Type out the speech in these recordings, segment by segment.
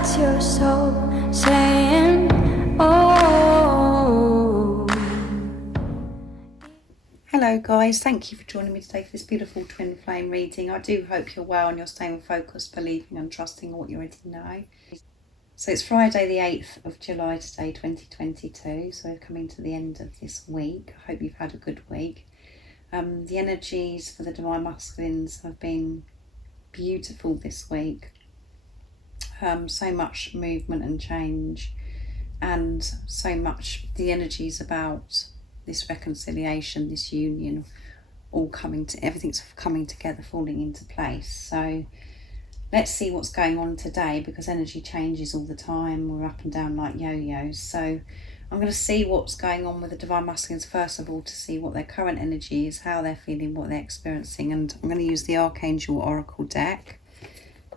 That's your soul saying, oh. Hello guys, thank you for joining me today for this beautiful twin flame reading. I do hope you're well and you're staying focused, believing and trusting what you already know. So it's Friday the 8th of July today, 2022. So we're coming to the end of this week. I hope you've had a good week. The energies for the Divine Masculines have been beautiful this week. So much movement and change, and so much the energies about this reconciliation, this union, all everything's coming together, falling into place. So let's see what's going on today, because energy changes all the time. We're up and down like yo-yos. So I'm going to see what's going on with the Divine Masculines first of all, to see what their current energy is, how they're feeling, what they're experiencing. And I'm going to use the Archangel Oracle deck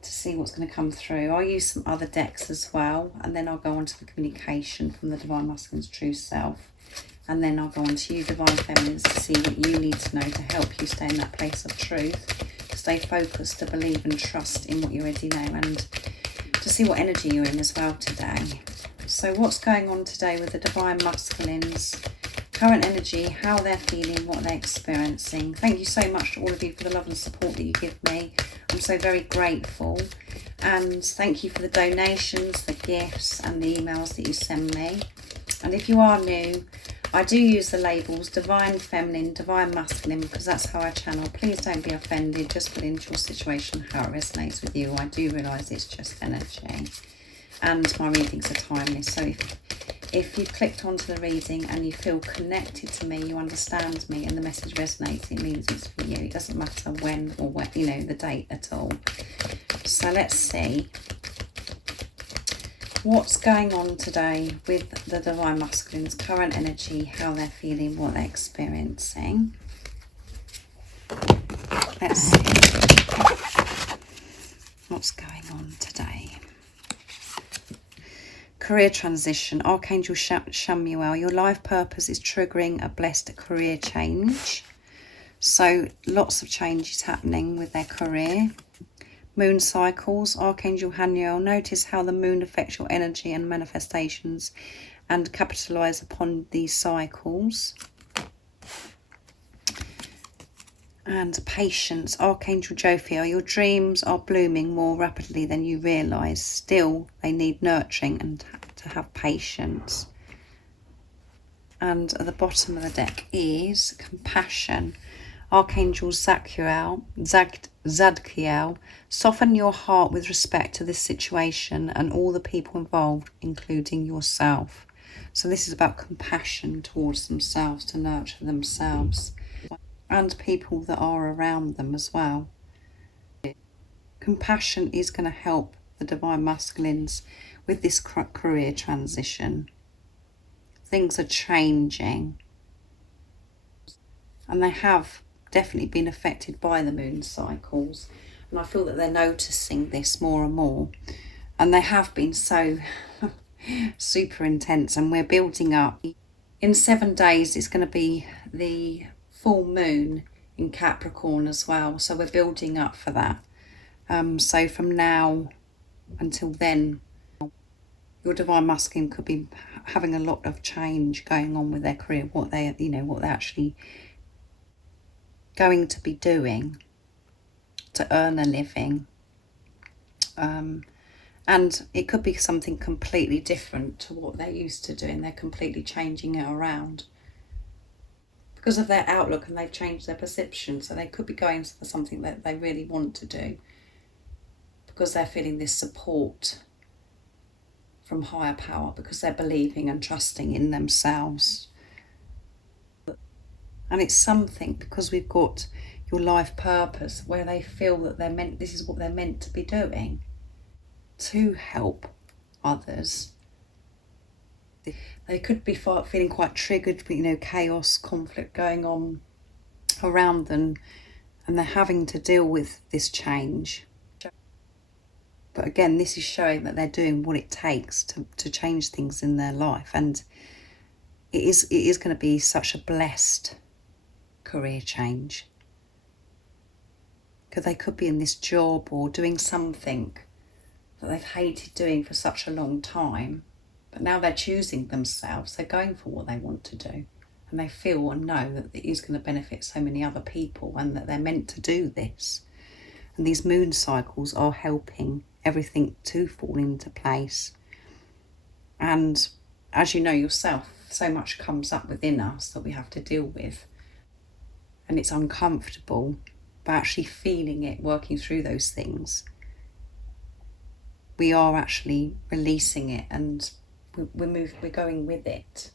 to see what's going to come through. I'll use some other decks as well, and then I'll go on to the communication from the Divine Masculine's true self, and then I'll go on to you Divine Feminines to see what you need to know to help you stay in that place of truth, to stay focused, to believe and trust in what you already know, and to see what energy you're in as well today. So what's going on today with the Divine Masculines, current energy, how they're feeling, what they're experiencing. Thank you so much to all of you for the love and support that you give me. I'm so very grateful, and thank you for the donations, the gifts and the emails that you send me. And if you are new, I do use the labels Divine Feminine, Divine Masculine, because that's how I channel. Please don't be offended, just put into your situation how it resonates with you. I do realise it's just energy, and my readings are timeless. So if you've clicked onto the reading and you feel connected to me, you understand me, and the message resonates, it means it's for you. It doesn't matter when or what, you know, the date at all. So let's see what's going on today with the Divine Masculines, current energy, how they're feeling, what they're experiencing. Let's see what's going on today. Career transition, Archangel Shamuel, your life purpose is triggering a blessed career change. So lots of changes happening with their career. Moon cycles, Archangel Haniel, notice how the moon affects your energy and manifestations, and capitalize upon these cycles. And patience, Archangel Jophiel, your dreams are blooming more rapidly than you realise. Still, they need nurturing and to have patience. And at the bottom of the deck is compassion. Archangel Zadkiel, soften your heart with respect to this situation and all the people involved, including yourself. So this is about compassion towards themselves, to nurture themselves and people that are around them as well. Compassion is going to help the Divine Masculines with this career transition. Things are changing, and they have definitely been affected by the moon cycles, and I feel that they're noticing this more and more, and they have been so super intense, and we're building up. In 7 days it's going to be the full moon in Capricorn as well, so we're building up for that. So from now until then, your Divine Masculine could be having a lot of change going on with their career, what they're actually going to be doing to earn a living. And it could be something completely different to what they're used to doing. They're completely changing it around because of their outlook, and they've changed their perception. So they could be going for something that they really want to do because they're feeling this support from higher power, because they're believing and trusting in themselves. And it's something because we've got your life purpose, where they feel that this is what they're meant to be doing, to help others. They could be feeling quite triggered, chaos, conflict going on around them, and they're having to deal with this change. But again, this is showing that they're doing what it takes to change things in their life, and it is going to be such a blessed career change, because they could be in this job or doing something that they've hated doing for such a long time, but now they're choosing themselves, they're going for what they want to do, and they feel and know that it is going to benefit so many other people and that they're meant to do this. And these moon cycles are helping everything to fall into place. And as you know yourself, so much comes up within us that we have to deal with, and it's uncomfortable, but actually feeling it, working through those things, we are actually releasing it, and we're going with it.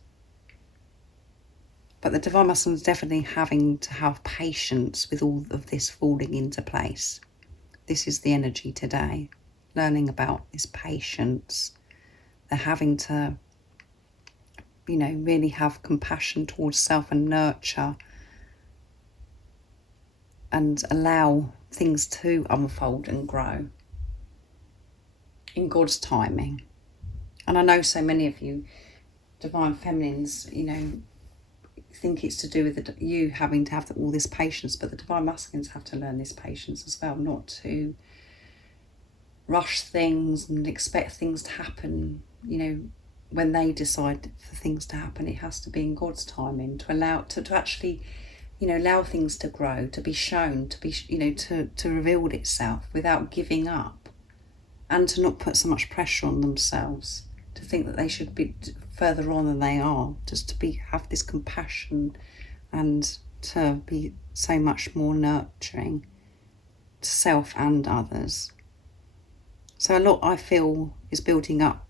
But the Divine Masculine is definitely having to have patience with all of this falling into place. This is the energy today, learning about this patience. They're having to, really have compassion towards self and nurture and allow things to unfold and grow in God's timing. And I know so many of you Divine Feminines, think it's to do with you having to have all this patience, but the Divine Masculines have to learn this patience as well, not to rush things and expect things to happen, when they decide for things to happen. It has to be in God's timing, to allow to actually, allow things to grow, to be shown, to be, to reveal itself without giving up, and to not put so much pressure on themselves, to think that they should be further on than they are, just to have this compassion and to be so much more nurturing to self and others. So a lot, I feel, is building up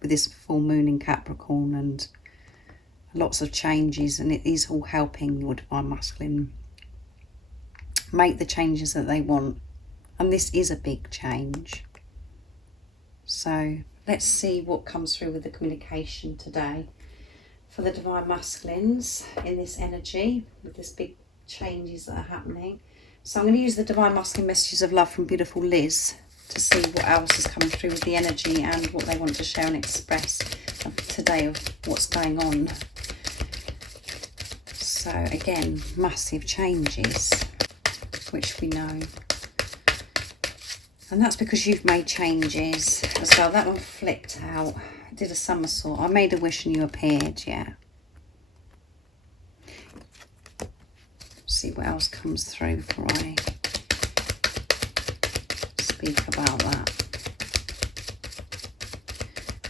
with this full moon in Capricorn, and lots of changes, and it is all helping your Divine Masculine make the changes that they want. And this is a big change. So let's see what comes through with the communication today for the Divine Masculines in this energy, with this big changes that are happening. So I'm going to use the Divine Masculine messages of love from beautiful Liz to see what else is coming through with the energy and what they want to share and express today of what's going on. So again, massive changes, which we know. And that's because you've made changes as well. That one flipped out. I did a somersault. I made a wish and you appeared, yeah. See what else comes through before I speak about that.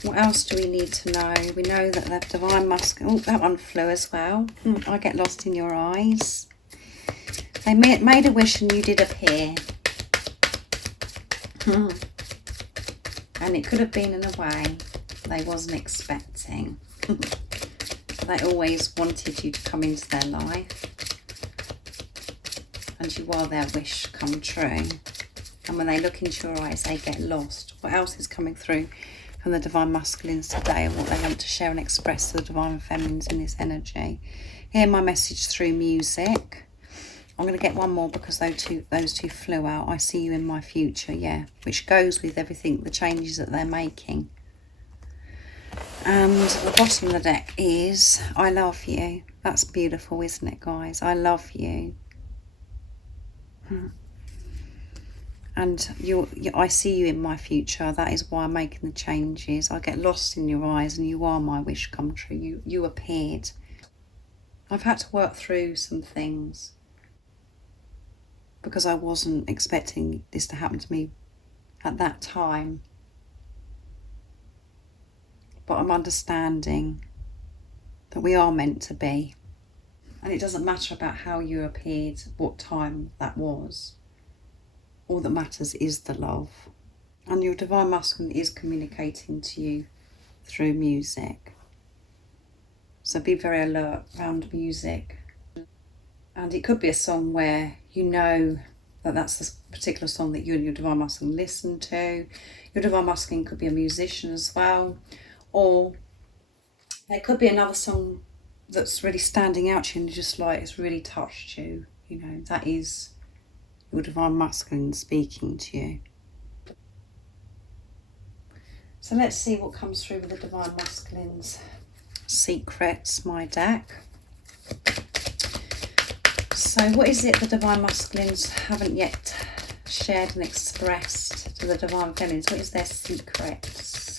What else do we need to know? We know that the Divine Masculine... Oh, that one flew as well. I get lost in your eyes. They made a wish and you did appear. And it could have been in a way they wasn't expecting. They always wanted you to come into their life, and you are their wish come true. And when they look into your eyes, they get lost. What else is coming through from the Divine Masculines today, and what they want to share and express to the Divine Feminines in this energy? Hear my message through music. I'm going to get one more because those two flew out. I see you in my future, yeah, which goes with everything, the changes that they're making. And the bottom of the deck is, I love you. That's beautiful, isn't it, guys? I love you. And I see you in my future. That is why I'm making the changes. I get lost in your eyes, and you are my wish come true. You appeared. I've had to work through some things, because I wasn't expecting this to happen to me at that time. But I'm understanding that we are meant to be. And it doesn't matter about how you appeared, what time that was. All that matters is the love. And your Divine Masculine is communicating to you through music. So be very alert around music. And it could be a song where you know that that's the particular song that you and your Divine Masculine listen to. Your Divine Masculine could be a musician as well. Or there could be another song that's really standing out to you and you're just like, it's really touched you. That is your Divine Masculine speaking to you. So let's see what comes through with the Divine Masculines. Secrets, my deck. So what is it the Divine Masculines haven't yet shared and expressed to the Divine Feminines? What is their secrets?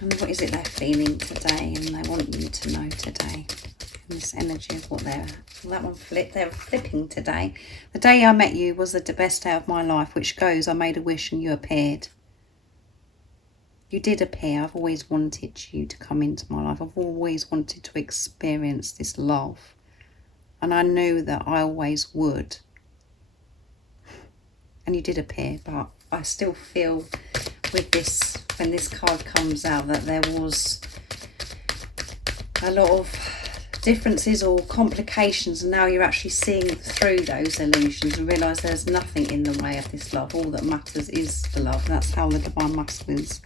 And what is it they're feeling today and they want you to know today? And this energy of what they're... Well, that one flipped. They're flipping today. The day I met you was the best day of my life, which goes, I made a wish and you appeared. You did appear. I've always wanted you to come into my life. I've always wanted to experience this love. And I knew that I always would. And you did appear, but I still feel with this, when this card comes out, that there was a lot of differences or complications, and now you're actually seeing through those illusions and realise there's nothing in the way of this love. All that matters is the love. That's how the Divine Masculines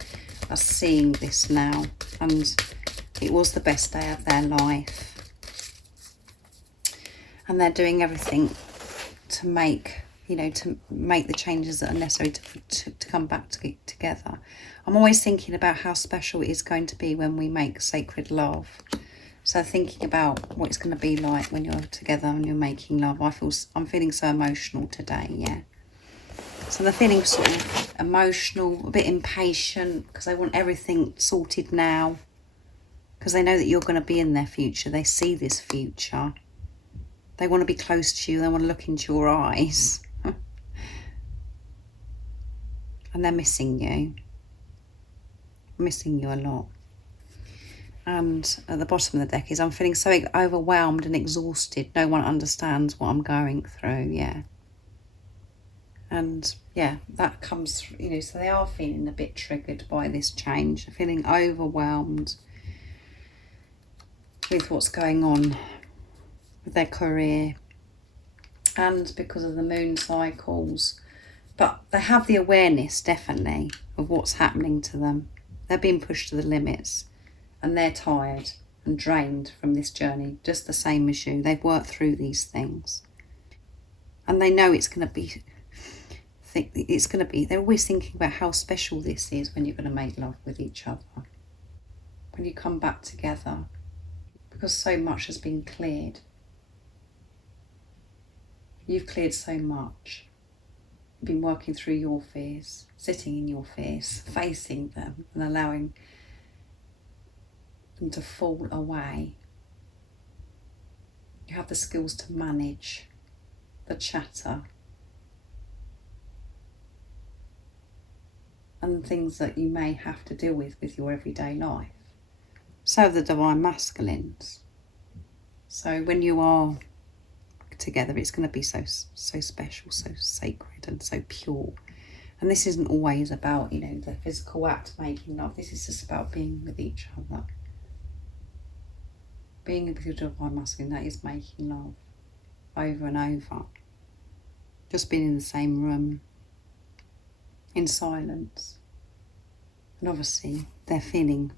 are seeing this now, and it was the best day of their life, and they're doing everything to make, you know, to make the changes that are necessary to come back together. I'm always thinking about how special it is going to be when we make sacred love. So thinking about what it's going to be like when you're together and you're making love. I'm feeling so emotional today, yeah. So they're feeling sort of emotional, a bit impatient, because they want everything sorted now. Because they know that you're going to be in their future. They see this future. They want to be close to you. They want to look into your eyes. And they're missing you. Missing you a lot. And at the bottom of the deck is, I'm feeling so overwhelmed and exhausted. No one understands what I'm going through, yeah. And yeah, that comes, you know, so they are feeling a bit triggered by this change. They're feeling overwhelmed with what's going on with their career. And because of the moon cycles. But they have the awareness, definitely, of what's happening to them. They're being pushed to the limits. And they're tired and drained from this journey, just the same as you. They've worked through these things. And they know it's going to be, they're always thinking about how special this is when you're going to make love with each other. When you come back together. Because so much has been cleared. You've cleared so much. You've been working through your fears, sitting in your fears, facing them and allowing them to fall away. You have the skills to manage the chatter and things that you may have to deal with your everyday life. So the Divine Masculines. So when you are together, it's going to be so special, so sacred and so pure. And this isn't always about, you know, the physical act of making love. This is just about being with each other. Being with your Divine Masculine, that is making love over and over. Just being in the same room, in silence. And obviously they're feeling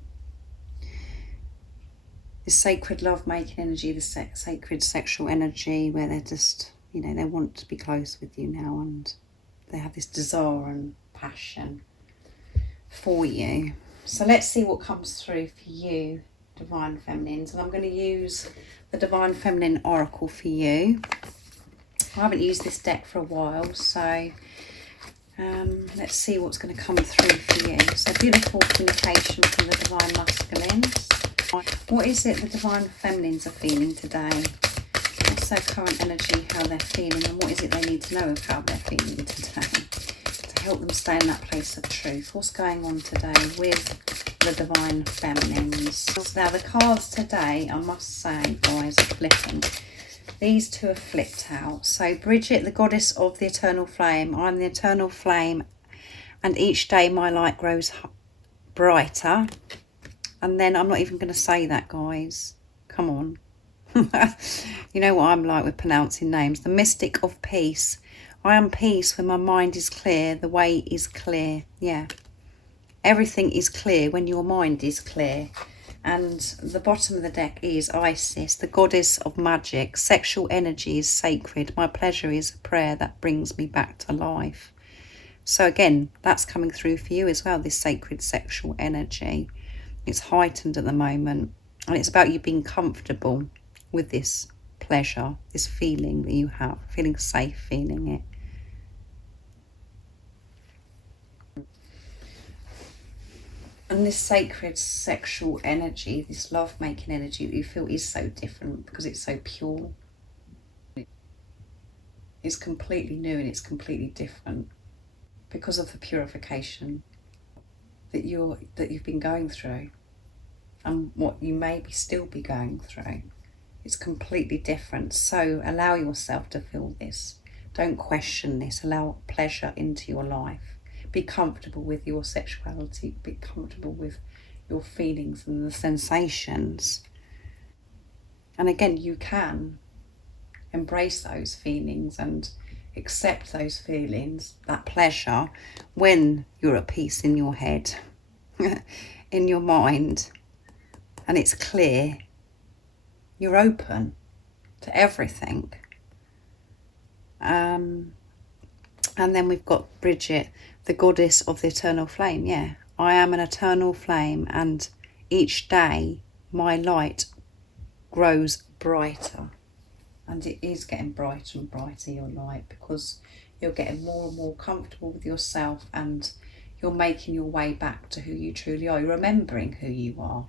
this sacred love-making energy, this sacred sexual energy, where they're just, you know, they want to be close with you now, and they have this desire and passion for you. So let's see what comes through for you, Divine Feminines. And I'm going to use the Divine Feminine Oracle for you. I haven't used this deck for a while, so let's see what's going to come through for you. So beautiful communication from the Divine Masculines. What is it the Divine Feminines are feeling today? What's their current energy, how they're feeling, and what is it they need to know of how they're feeling today to help them stay in that place of truth? What's going on today with the Divine Feminines? Now the cards today, I must say, guys, are flipping. These two are flipped out. So Bridget, the goddess of the eternal flame. I'm the eternal flame, and each day my light grows brighter. And then I'm not even going to say that, guys. Come on. You know what I'm like with pronouncing names. The mystic of peace. I am peace when my mind is clear. The way is clear. Yeah. Everything is clear when your mind is clear. And the bottom of the deck is Isis, the goddess of magic. Sexual energy is sacred. My pleasure is a prayer that brings me back to life. So again, that's coming through for you as well, this sacred sexual energy. It's heightened at the moment, and it's about you being comfortable with this pleasure, this feeling that you have, feeling safe, feeling it. And this sacred sexual energy, this love-making energy that you feel is so different because it's so pure. It's completely new and it's completely different because of the purification that you've been going through and what you maybe still be going through. It's completely different. So allow yourself to feel this. Don't question this. Allow pleasure into your life. Be comfortable with your sexuality. Be comfortable with your feelings and the sensations. And again, you can embrace those feelings and accept those feelings, that pleasure, when you're at peace in your head, in your mind, and it's clear. You're open to everything. And then we've got Bridget, the goddess of the eternal flame. Yeah, I am an eternal flame, and each day my light grows brighter. And it is getting brighter and brighter, your light, because you're getting more and more comfortable with yourself and you're making your way back to who you truly are. You're remembering who you are.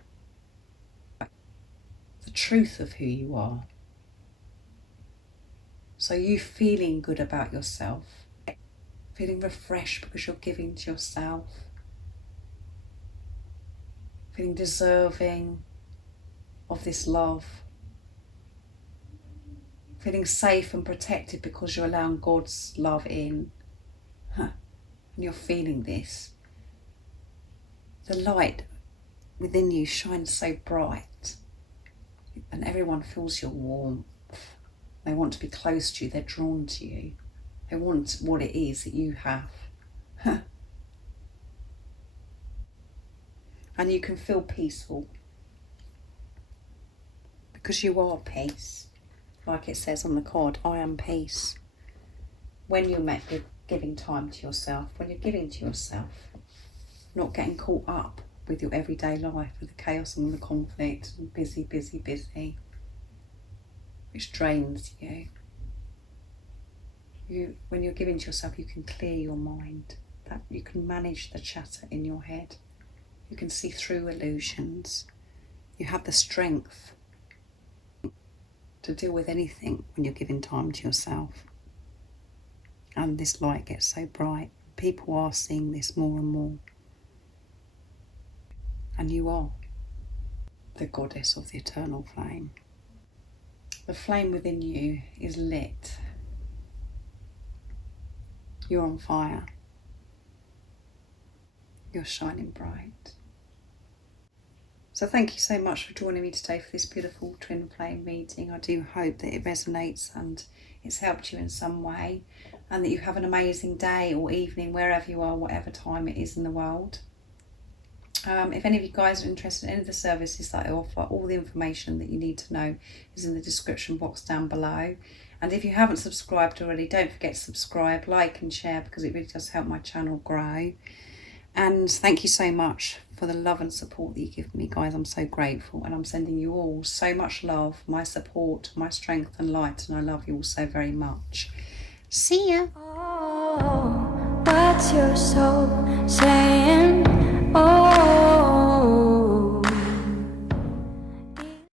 The truth of who you are. So you feeling good about yourself, feeling refreshed because you're giving to yourself, feeling deserving of this love, feeling safe and protected because you're allowing God's love in, and you're feeling this. The light within you shines so bright, and everyone feels your warmth. They want to be close to you. They're drawn to you. They want what it is that you have. And you can feel peaceful because you are peace. Like it says on the card, I am peace. When you're giving time to yourself, when you're giving to yourself, not getting caught up with your everyday life, with the chaos and the conflict, and busy, which drains you. When you're giving to yourself, you can clear your mind. That you can manage the chatter in your head. You can see through illusions. You have the strength to deal with anything when you're giving time to yourself. And this light gets so bright. People are seeing this more and more. And you are the goddess of the eternal flame. The flame within you is lit. You're on fire. You're shining bright. So thank you so much for joining me today for this beautiful twin flame reading. I do hope that it resonates and it's helped you in some way, and that you have an amazing day or evening wherever you are, whatever time it is in the world. If any of you guys are interested in any of the services that I offer, all the information that you need to know is in the description box down below. And if you haven't subscribed already, don't forget to subscribe, like and share, because it really does help my channel grow. And thank you so much for the love and support that you give me, guys. I'm so grateful, and I'm sending you all so much love, my support, my strength and light, and I love you all so very much. See ya. Oh, what's your soul saying?